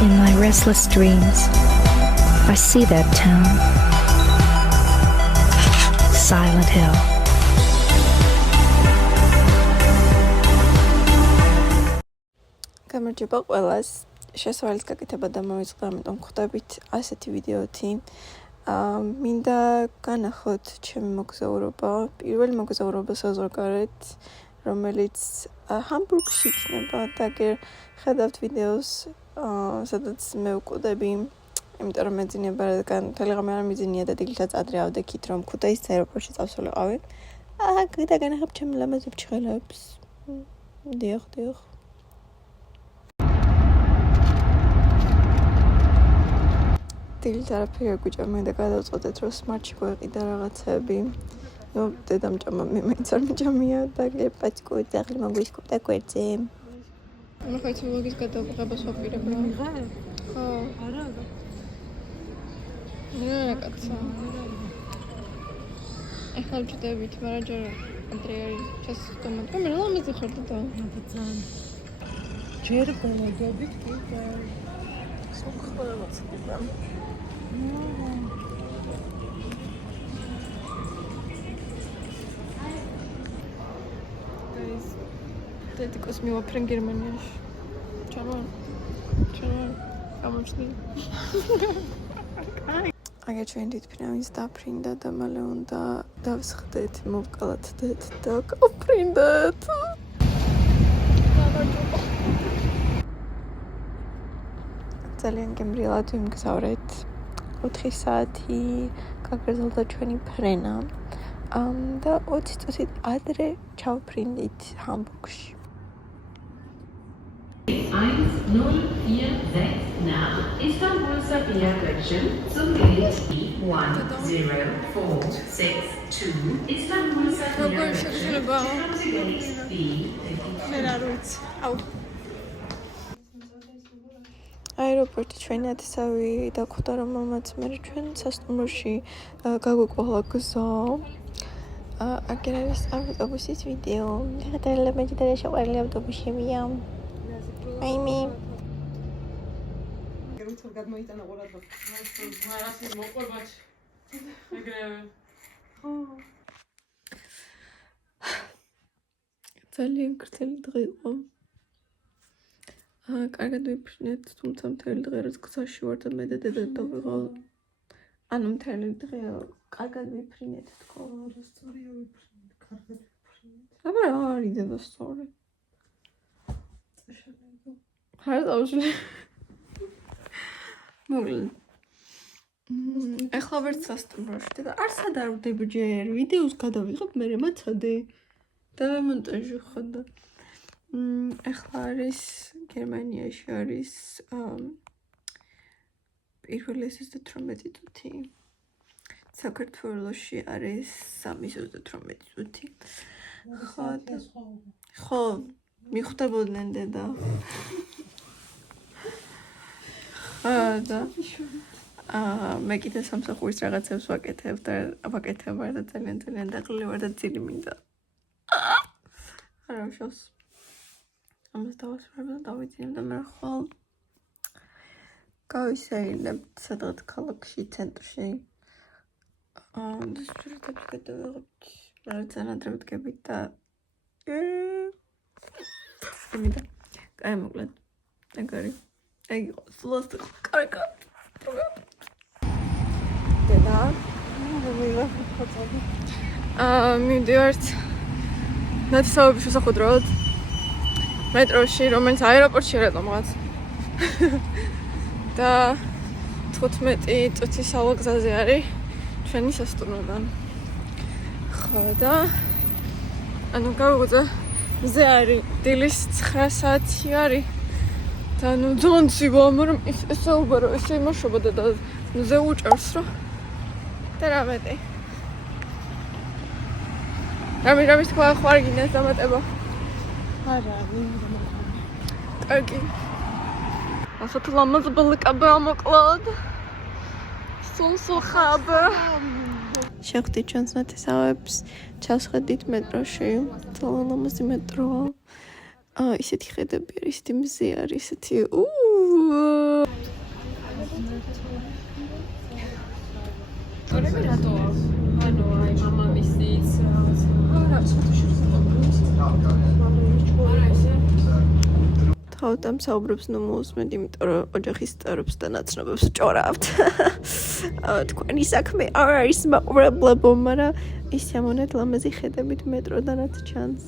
In my restless dreams, I see that town. Silent Hill. გამარჯობა ყველას. შესავალის გაკეთება დამოვიწყდა, ამიტომ ხვდებით ასეთი ვიდეოთი. მინდა განახოთ ჩემი მოგზაურობა, პირველი მოგზაურობა საზღვარგარეთ, რომელიც ჰამბურგში იქნება და ხედავთ ვიდეოს, სადაც მე ვკვდები, იმიტომ რომ მეძინება, რადგან თელეგრამი არ მიძინია და დილითაც ადრე ავდექით, რომ ქუთაისის აეროპორტში წავსულიყავი. და განახებ ჩემი ლამაზ ბჭყელებს. დიახ. დილით არაფერი არ გვიჭამია და გადავწყვეტეთ, რომ სმარტში გვეყიდა რაღაცები. დედამ ჭამა, მე მაინც არ მიჭამია და პაჭკუი ძაღლი მოგვისკობდა გვერდზე. ახლა ის ვლოგის გადაღებას ვაპირებ რა. ხო. არა. რა კაცო. ახლა ვჭდებით, მაგრამ ჯერ ადრე არის ჩასწომად. მე ლამაზი ხარ და. ჯერ გოლოდებით კი და სოხალაც და. დედიკოს მივაფრენ გერმანიაში. ჩამო. გამოჩნდი. აგერ ჩვენ თვითფრინავის დაფრინდა და მალე უნდა დავსხდეთ, მოვკალათ დედ და გავფრინდეთ. ძალიან გემრიელად ვიმგზავრეთ. 4 საათი გაგრძელდა ჩვენი ფრენა. და 20 წუთით ადრე ჩავფრინდით ჰამბურგში. 1046 nach Istanbul Sabiha Gökçen zum Gate E1046 Istanbul Sabiha Gökçen B. აეროპორტი ჩვენი ათასავი დახვდა, რომ მამაც მე ჩვენ სასტუმროში გაგვეყოლა გზა. აგერ არის ავტობუსის ვიდეო. ხეთერლები და შეყვარელი ავტობუსებია. მაიმი. გერუცალ გადმოიტანა ყურადღება. მაგას მოყვებათ. ეგრევე. ძალიან გრძელი დღე იყო. კარგად ვიფრინეთ, თუმცა მთელი დღე რაც გზაში ვარ და მე და დედა დავიღალ. ანუ მთელი დღე კარგად ვიფრინეთ თქო. რა სწორია ვიფრინეთ, კარგად ვიფრინეთ. აბა რა არის დედა სწორი? არ დავშლი. მოკლედ. ახლა ვერც სასტუმროში და არ სად არ ვდები ჯერ ვიდეოს გადავიღებ, მე მაცადე და მონტაჟი ხოდა. ახლა არის გერმანიაში არის 1:18 წუთი. საქართველოში არის 3:38 წუთი. ხო, მიხვდებოდნენ დედა. და მე კიდე სამსახურის რაღაცებს ვაკეთებ და ძალიან დაღლილი ვარ და ძილი მინდა. არა შავს. ამას დავასრულებ და დავიძინებ და მე ხვალ გავისეირნებთ სადღაც ქალაქში, ცენტრში. და სურათებს გადავიღებთ. რაც ანადრე ვდგებით და მინდა. კაი მოკლედ. ეგარი. ეგ იყო სულას კარგა. დედა. მივდივართ ნათესაობის შესახვედროდ. მეტროში, რომელიც აეროპორტში რატომღაც. და 15 წუთის სალაგზაზე არის ჩვენი სასტუმროდან. ხო და ანუ გავუძა მზე არის დილის 9 საათი არის. და ნუ ძალიან ცივია, მაგრამ ესე უბარო, ესე იმაშობა და მზე უჭერს რა. და რა მეტი. რამის თქვა ხარ გინეს დამატება. არა, მინდა. კარგი. ასეთ ლამაზ ბლიკაბა მოკლოდ. სულ ხაბა. შეხვდით ჩვენს ნათესავებს, ჩავსხედით მეტროში. ძალიან ლამაზი მეტროა. ისეთი ხედები არის, ისეთი მზე არის, ისეთი ტორები რატოა? ანუ აი მამამისიც რა თავთან საუბრობს ნუ მოусმენთ, იმიტომ რომ ოჯახის წევრებს და ნაცნობებს ჭორავთ. თქვენი საქმე არ არის მაყურებლებო, მაგრამ ის ამონად ლამაზი ხედებით მეტროდანაც ჩანს.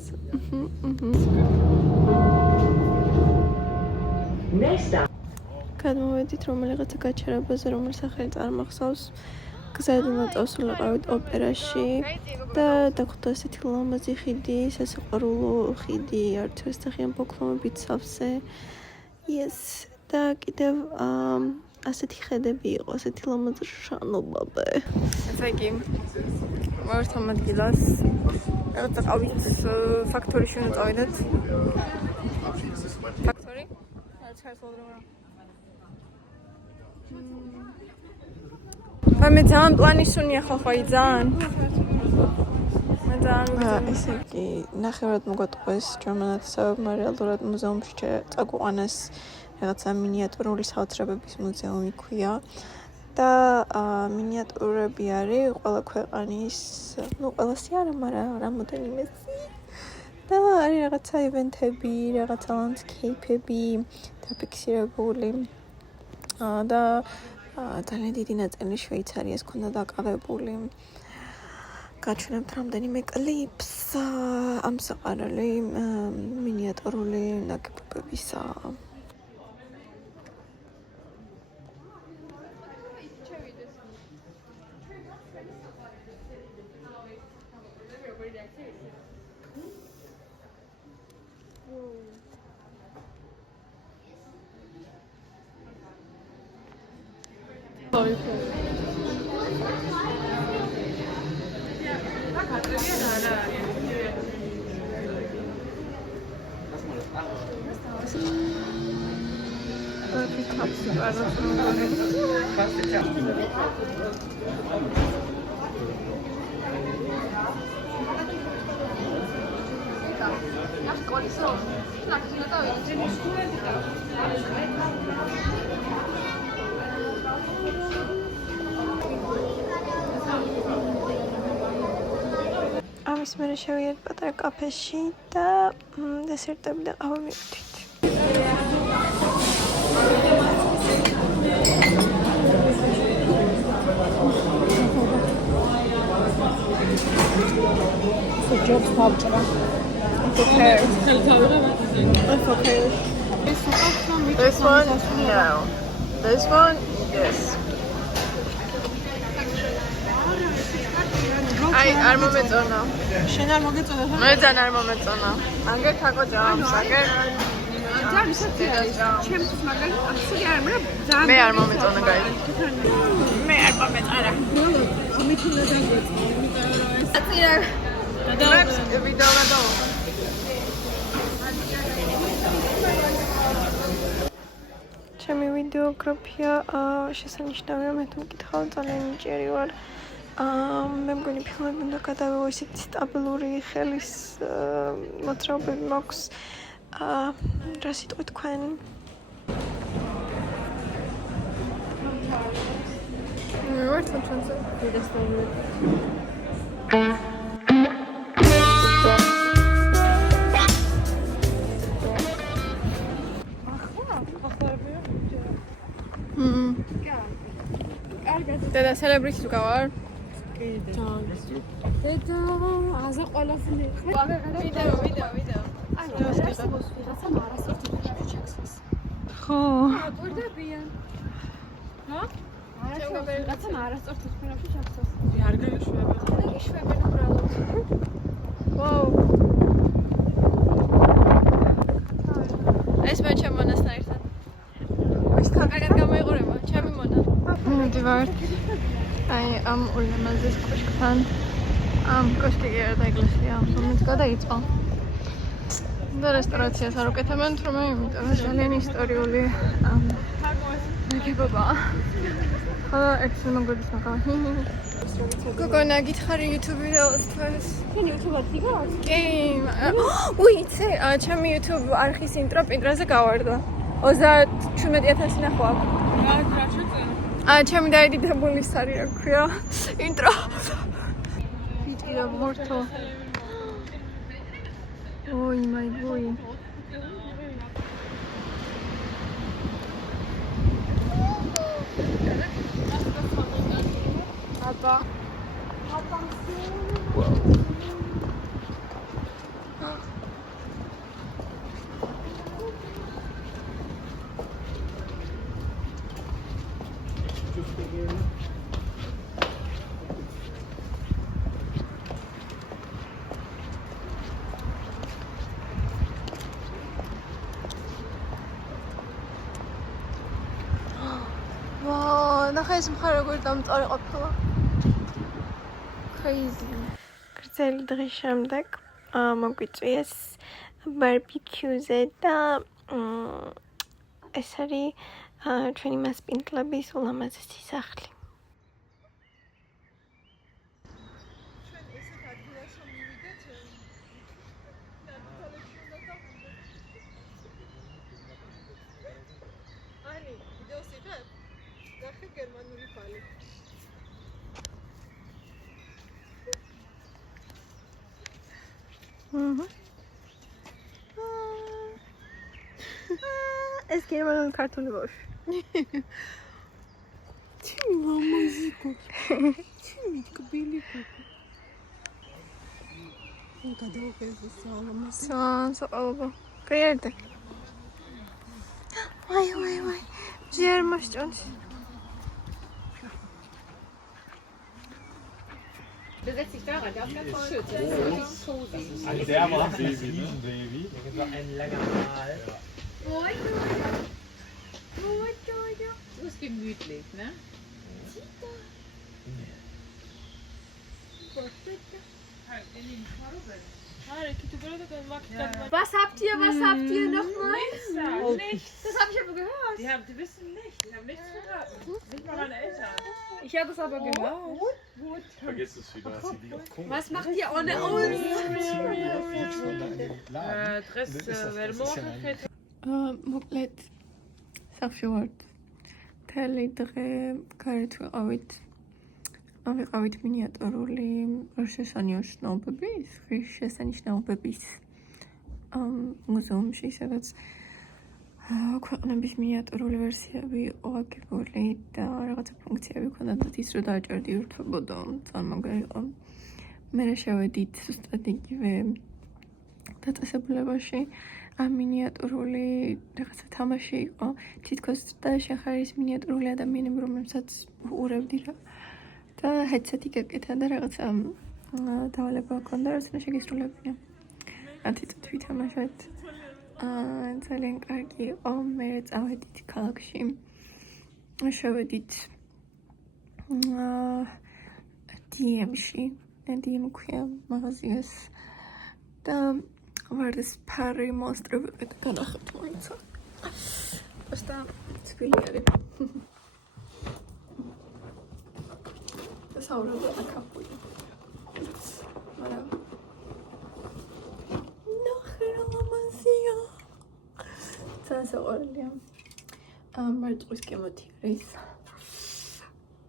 გადმოვედით რომელიღაცა გაჩერებაზე, რომლის სახელი წარმახსავს. გზადმა წავსულიყავით ოპერაში და დაგვხვდა ესეთი ლამაზი ხიდი, სასიყვარულო ხიდი, არცვესახიან პოკლომებით სავსე. Yes, და კიდევ ასეთი ხედები იყო, ასეთი ლამაზი შანობაბე. ესე იგი, მოვერთო ადგილას. რაღაცა ყავით ფაქტორიში უნდა წავიდეთ. ფაქტორი? რაც ხარსლოდრომა. მე ძალიან პლანი სუნია ხალხო იძან. მე ძალიან ესე იგი ნახევრად მოგვატყუეს ჯერმანათსავებმა რეალურად მუზეუმში წაგვიყვანეს რაღაცა მინიატურული საოცრებების მუზეუმი ქვია და მინიატურები არის ყველა ქვეყანის, ნუ ყველასი არა, მაგრამ რამოდენიმესი და არის რაღაცა ივენთები, რაღაცა ლანდსკეიპები დაფიქსირებული და ძალიან დიდი ნაწილი შვეიცარიას ქონდა დაკავებული. გაჩვენებთ რამდენიმე კლიპს ამ საყარელი მინიატურული ნაგებობებისა. ამის მერე შევიდეთ პატარა კაფეში და დესერტები და ყავა მივიდით. ჯობს დავჭრა. It's okay. It's okay. This one, no. This one, yes. აი, არ მომეწონა. შენ არ მოგეწონა? მე ძალიან არ მომეწონა. აგერ თაკო ჯამს, აგერ ძალიან ისეთი არის. ჩემთვის მაგალითად აბსოლუტურად არ მე ძალიან მე არ მომეწონა, გაი. მე არ მომეწონა. მით უნდა დაგვეწო, იმიტომ რომ ეს აწირა. გადავებს ვიდეო გადავა. ჩემი ვიდეოგრაფია შესანიშნავია, მე თუ მკითხავ ძალიან ნიჭიერი ვარ. მე მგონი ფილმები უნდა გადავეო ისეთი სტაბილური ხელის მოძრაობები მაქვს. რა სიტყვი თქვენ? მე ვარ თვითონზე. და celebrity თუ გავარ? დედა, აზა ყველაფერი. ვიდეო. ხო. აკურდებიან. ჰა? რაღაცა არასწორ თქმაში ჩახსოვს. არ გაიშვება. გაიშვებენ უბრალოდ. ვაუ. ეს მე ჩემ მონასთან ერთად. ის კარგად გამოიყურება, ჩემი მონა. მივდივართ. აი ამ ულამაზეს კოშკთან. ამ კოშკი და ეკლესია რომელიც გადაიწყო. და რესტორაციას არ უკეთებენ, თუმცა იმიტომ რომ ძალიან ისტორიული ნაგებობაა. ხოლო ეს მოგოდის მაგა. გოგონა გითხარი YouTube ვიდეოს თავს. შენ YouTube-ად დგარ? კი. უიცი, ჩემი YouTube არხის ინტრო პინტრაზე გავარდა. 37000 ნახვა აქვს. რა შეწევ? ჩემი დაიდიდებული სარი რა ქვია ინტრო ვიტირა მორთო ოი მაი ბოი აბა ნახე ეს მხარე როგორ დამწარე ყოფილა crazy გრძელი დღის შემდეგ მოგვიწვიეს ბარბეკიუზე და ეს არის ჩვენი მასპინძლების ულამაზესი სახლი ეს გერმანული ქართული ბავშვი. ჩემი მამაზიკო. ჩემი კბილი კაკა. გადავყევი სალამას. სალამო. პრიერთე. ვაი. ჯერ მასჭონს. Das setzt sich daran, der auf ganz schön. Das ist wirklich cozy. Ein sehr warmes Baby. So ein langer Mal. So ist gemütlich, ne? Was habt ihr nochmal? Nichts. Das habe ich aber gehört. Die wissen nicht. Die haben nichts gehört. Nicht mal meine Eltern. Ich habe es aber gehört. Vergiss es wieder. Was macht ihr ohne uns? Dress, wer morgen მოკლედ სახში ვართ. მთელი დღე გარეთ ვიყავით მინიატურული ღირსშესანიშნაობების მუზეუმში, სადაც ქვეყნების მინიატურული ვერსიები იყო აგებული და რაღაცა ფუნქციები ჰქონდათ ის რომ დააჭერდი ურთვებოდა წარმოგეიყო. მე შევედით ზუსტად იგივე დაწესებულებაში ამ მინიატურული რაღაცა თამაში იყო თითქოს და შეხარის მინიატურული ადამიანები რომელსაც უყურებდი რა და headset-ი გეკეთა და რაღაცა დავალება ჰქონდა რაც შეგისრულებია 10 წუთი ვითამაშეთ ძალიან კარგი იყო მე წავედით ქალაქში შევედით DM-ში DM ქვია მაღაზიას და ვარდისფარი მონსტრები და განახეთ მოიცა. Просто ცვილი არის. და საუბრობ აკაპული. მაგრამ ნახერამაზია. წასაყოლია. მარწყვის კემოთი არის.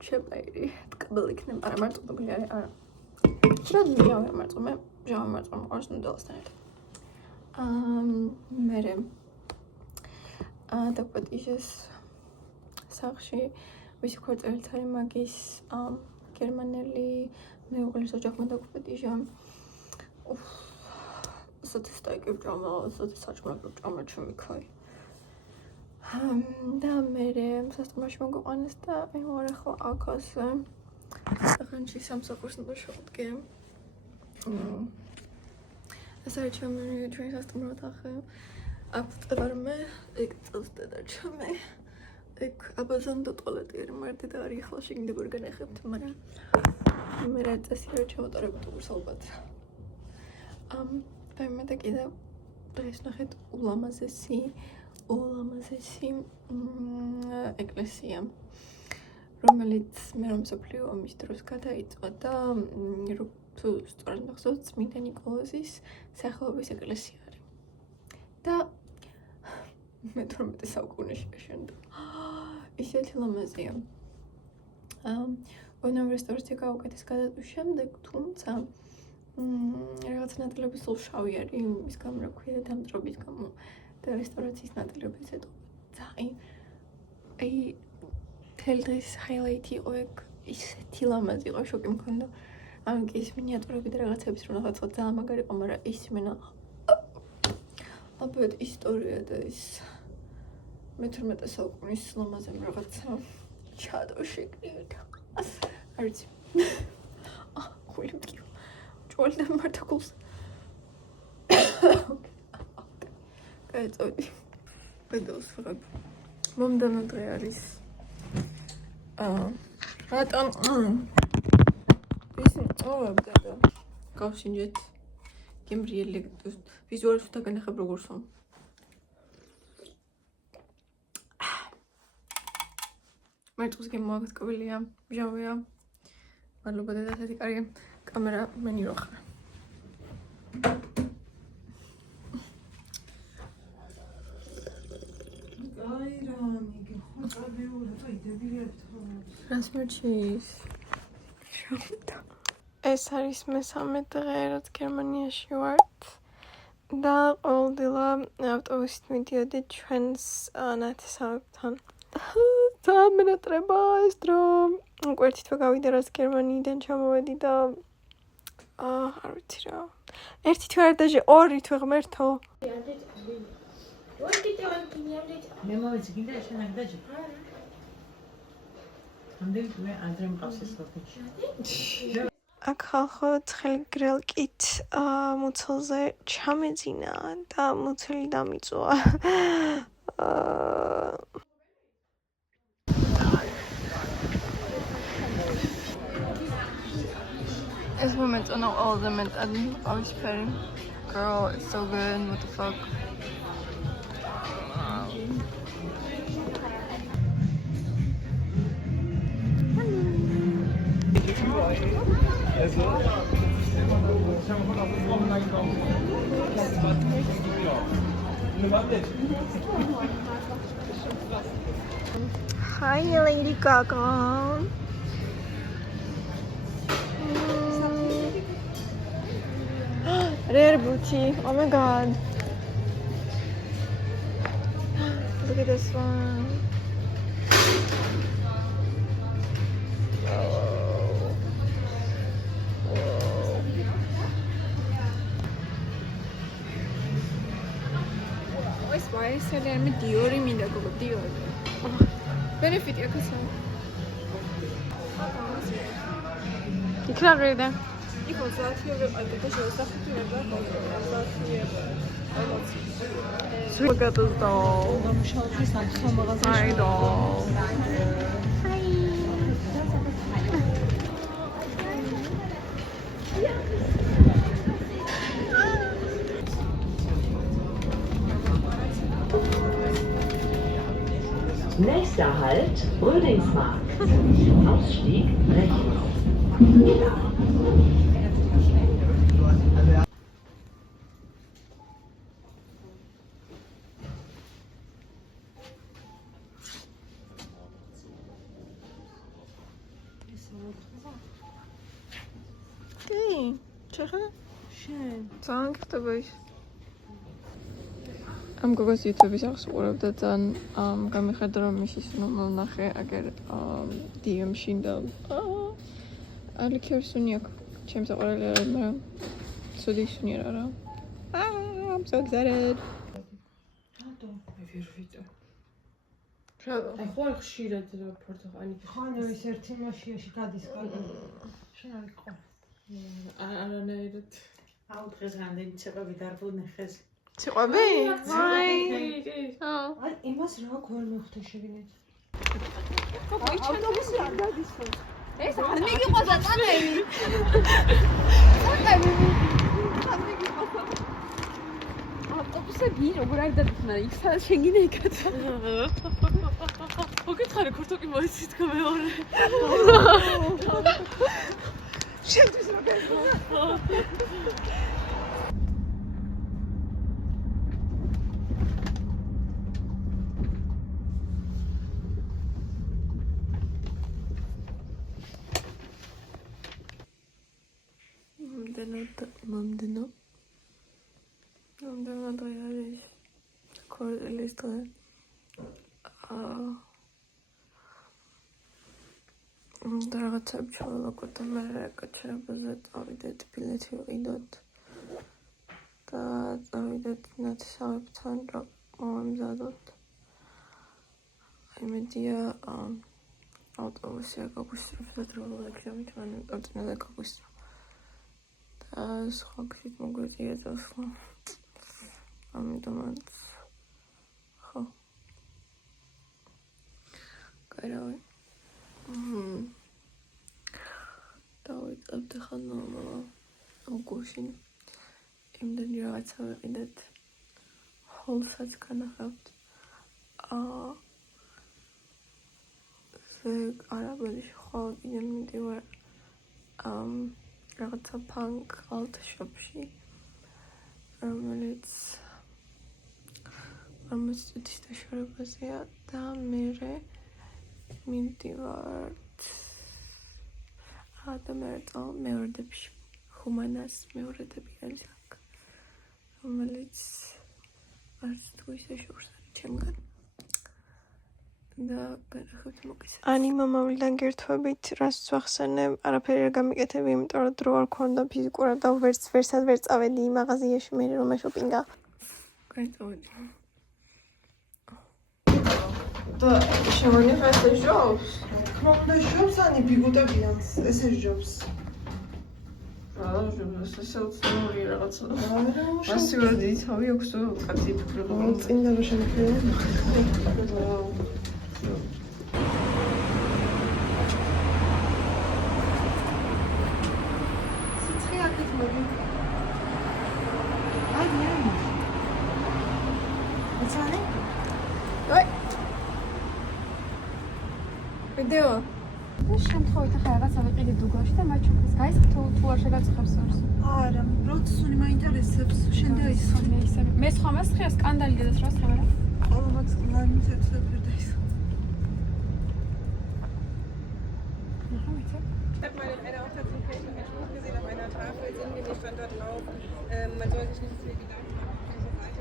შეპაირი. ტკბილი იქნება. არა მარწყული არის. არა. რა მიგავარ მარწყումը? ჯავ მარწყումը ყავს ნუდელსთან ერთად. მერე დაპატიჟეს სახში ვისი ქორწილიც არის მაგის გერმანელი მეუღლის ოჯახმა დაგუპატიჟა სოთის დაიგებ ჯამა სოთის საჭმელად ჯამა ჩემი ქაი და მერე სასტუმროში მოგვიყვანეს და მე ვარ ახლა აქაზე ახანში სამსახურს უნდა შევდგე ეს არის ჩემი სასტუმრო ოთახი აქ წვარმე ეგ წელს და ჩემი ეგ აბაზონდა ტუალეტი არის მარტი და არის ახლა შეგინდება რომ განახებთ მაგრამ მე რა წესი რა ჩავატარებ ტურს ალბათ და მე და კიდე დღეს ნახეთ ულამაზესი ეკლესია რომელიც მე რომ მსოფლიო ომის დროს გადაიწვა და თუ სწორად მახსოვს წმინდა ნიკოლოზის სახელობის ეკლესია არის და მე 18 საუკუნეში აშენდა ისეთი ლამაზია ოდნავ რესტავრაცია გაუკეთეს გადატვის შემდეგ, თუმცა რაღაც ნაწილები სულ შავი არის იმის გამო, რა ქვია, დამწრობის გამო და რესტავრაციის ნაწილები ცოტა აი მთელი დღის ჰაილაითი იყო ეგ ისეთი ლამაზი იყო, შოკი მქონდა. ამიტომ კი ის მინიატურები და რაღაცების რომ რაღაცა ძალიან მაგარი იყო, მაგრამ ის მენა ალბათ ისტორია და ის მე-18 საუკუნის ლამაზი რაღაცა ჩადოში კიდე. არ ვიცი. ხული მტკივა. ჭოლდა მართა გულს. გაიწოდი. ბედოს ვღებ. მომდანო დღე არის. რატომ? ის ბედო. გავშინჯეთ. გემრიელი ვიზუალს დაგანახებ როგორ სვამ. მერწყს გემოაგწკბილია, მჟავია. მადლობა და ასეთი კარგი კამერა მენი რო ხარ. რას მერჩის? ეს არის მესამე დღე, რაც გერმანიაში ვართ და ყოველდღიურად ავტობუსით მიდიოდი ჩვენს ნათესავებთან. ძალიან მენატრება ეს დრო. უკვე ერთი თვე გავიდა, რაც გერმანიიდან ჩამოვედი და არ ვიცი რა. ერთი თვე არ დაჟე, ორი თვე ღმერთო. მე მომეცი კიდე შენ აქ დაჭი. ამდენ მე ადრე მყავს ეს ლოქი. აქ ხალხო ცხელ გრელკით მუცელზე ჩამეძინა და მუცელი დამიწვა. ეს მომეწონა ყველაზე მეტად ყავისფერი. Girl, it's so good. What the fuck? Hi, Lady Gaga. Rare booty. Oh my god. Look at this one. Why is it that I'm Dior in the go Dior? Benefit ya kız. İkrar reyde. İlk o zaten arkadaşlar sakıtıyor da zaten. Look at this doll. Hi doll. Nächster Halt, Rödingsmarkt. Ausstieg rechts. Okay, çakal. Ძალიან გხდება ის. ამ გოგოს YouTube-ის აღსუყურებ და ძალიან გამიხედა რომ მისის მომნახე აგერ DM-ში და ალიქერ სუნი აქვს. ჩემს აყურებელი არის, მაგრამ ცუდი სუნი არ არა. I'm so excited. რატო? მე ვერ ვიტო. რატო? აი ხო ხშირად რა პორტუგალი. ხანო ის ერთი მაშიაში გადის კარგი. შენ არ იყო. არანაირად. აუ დღეს რამდენი ცეკვები დარბუნეხეს. ცეკვები? აი. აი იმას რა გვარ მეხთა შეგინეთ. ავტობუსი არ გადის. ეს არ მიგიყვადა წანები. წანები. არ მიგიყვადა. ავტობუსები როგორ არ დადის, მაგრამ იქ სადაც შეგინე იქაცა. მოგითხარი ქორთოკი მოიცით თქო მეორე. შევთვის რა გექო. მომდენო დღე არის ქორწილის დღე. და რაღაცები ჩავალაგოთ და მე კაჩერებაზე წავიდეთ, ბილეთი ვიყიდოთ და წავიდეთ ნათესავებთან რა მომემზადოთ. იმედია ავტობუსი არ გაგვისწრებს და დროულად მანამ წინაზე გაგვისწრა და სხვა გზით მოგვიწია წასვლა. ამიტომაც ხო გაირავი დავიწყებთ ახლა აუგუსტში იმდენი რაღაცა ვიყიდეთ ჰოლსაც განახავთ არაბელში ხვალ კიდემ მიდივარ რაღაცა პანკ ალტ შოპში რომელიც წუთის დაშორებაზეა და მერე მივდივართ და მეორდებში ჰუმანას მეორდები არის აქ რომელიც არც თუ ისე შორს არის ჩემგან და განახებთ მოკისებს. ანი მომავლიდან გერთვებით, რასაც ვახსენებ, არაფერი არ გამიკეთები, იმიტომ რომ დრო არ ქონდა ფიზიკურად და ვერც წავედი მაღაზიაში მე რომ შოპინგა. გაიწოვდი. და შემონიხა ესე ჟობს? Kronda ჟობს, ანი ბიგუტებიან, ესე ჟობს. რა ჟობს, ესე უცნაური რაღაცა. მასიურად იცავი აქვს თუ კაცი ფიქრობა. წინ და შემიძლია. ვიდეო შემთხვევით ახლა რაღაცა ვიყიდე დუგოში და მათ შორის გაისხ თუ არ შეგაცხებს ორს. არა, როდსონი მაინტერესებს, შენ დაისხა. მე სხვა მასხია სკანდალი და რა სხვა. ალბათ ლაიმით ერთად ვერ დაისხა. Ich habe mal in einer Auftragslocation einen Spruch gesehen auf einer Tafel, sinngemäß stand dort drauf, man soll sich nicht zu viel Gedanken machen, auf diese Seite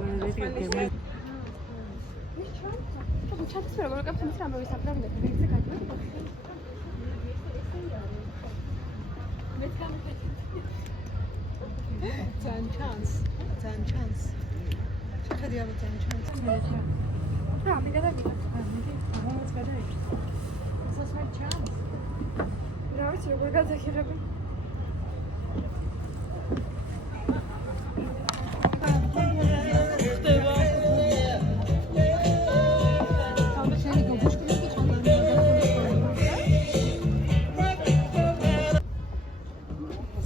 und hat es selbst verstanden. Nicht schon? Ich habe es mir aber gab es nicht aber ich habe dann der nächste Karte. ძალიან ჩანს. შეხედი ამ ძალიან ჩანს. რა, მე გადავიდა. ამაც გადაიჭრა. ეს მე ჩანს. რა ვიცი როგორ გადაგიღები.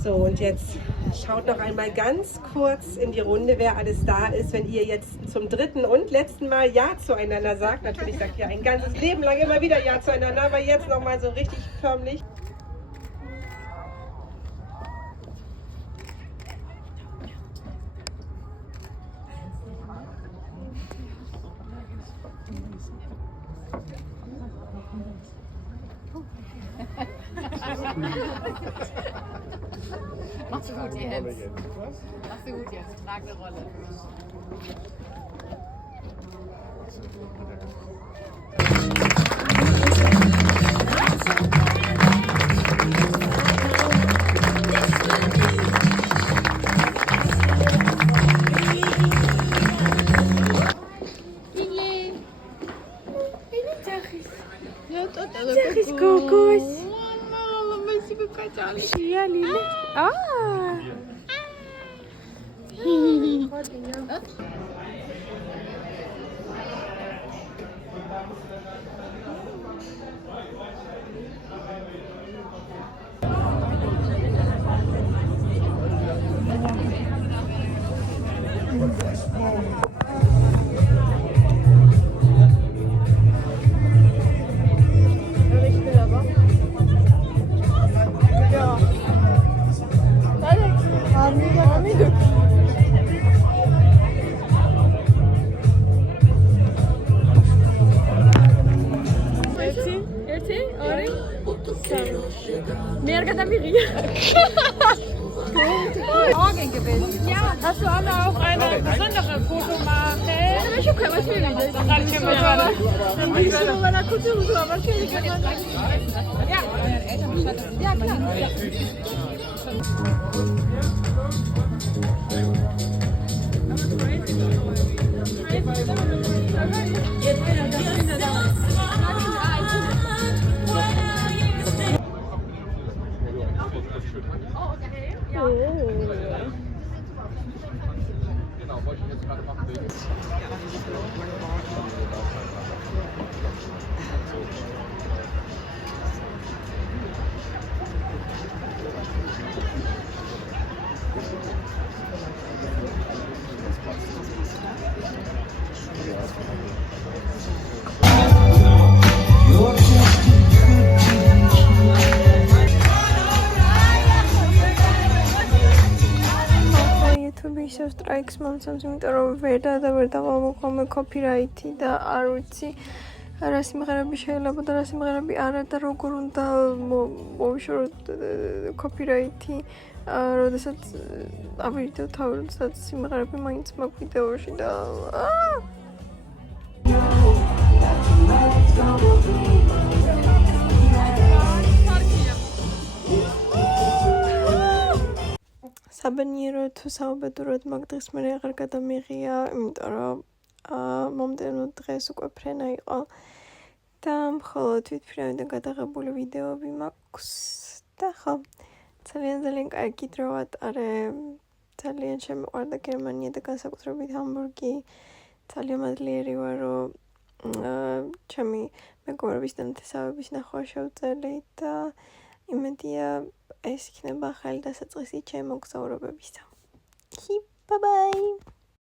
So, und jetzt schaut noch einmal ganz kurz in die Runde, wer alles da ist, wenn ihr jetzt zum dritten und letzten Mal Ja zueinander sagt. Natürlich sagt ihr ein ganzes Leben lang immer wieder Ja zueinander, aber jetzt nochmal so richtig förmlich. Machst du gut jetzt. Machst du gut jetzt. Trag eine Rolle. მე არ გადამიღია. Ja, hast du alle auch eine besondere Fotomache? Ich habe keine Maschine. Ja, ja klar. Genau, wollte ich jetzt gerade machen. ისევ სტრაიქს მომცემს, იმიტომ რომ ვერ დავამოყავ კოპირაითი და არ ვიცი რა სიმღერები შეიძლება და რა სიმღერები არა და როგორ უნდა მოვიშოროთ კოპირაითი, როდესაც ავიდეო თავი, როდესაც სიმღერები მაინც მაქვს ვიდეოში და საბანიერო თუ საუბედუროდ მაგ დღეს მე აღარ გადამიღია, იმიტომ რომ მომდევნო დღეს უკვე ფრენა იყო და მხოლოდ თვითმფრინავიდან გადაღებული ვიდეოები მაქვს და ხო, ძალიან კარგი დრო ვატარე, ძალიან შემიყვარდა გერმანია და განსაკუთრებით ჰამბურგი, ძალიან მადლიერი ვარ, რომ ჩემი მეგობრების და ნათესავების ნახვა შევძელი და იმედია ეს იქნება ახალი დასაწყისი ჩემი მოგზაურობებისა. Bye bye!